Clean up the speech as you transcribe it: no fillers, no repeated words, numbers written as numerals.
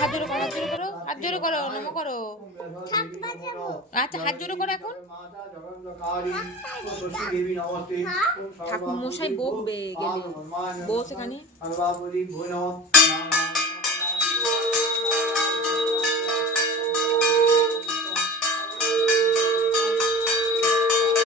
হাত জোড়ো করো, হাত জোড়ো করো, নম করো। আচ্ছা হাত জোড়ো করো এখন। ঠাকুর মশাই বকবে গেলে, বস এখানে।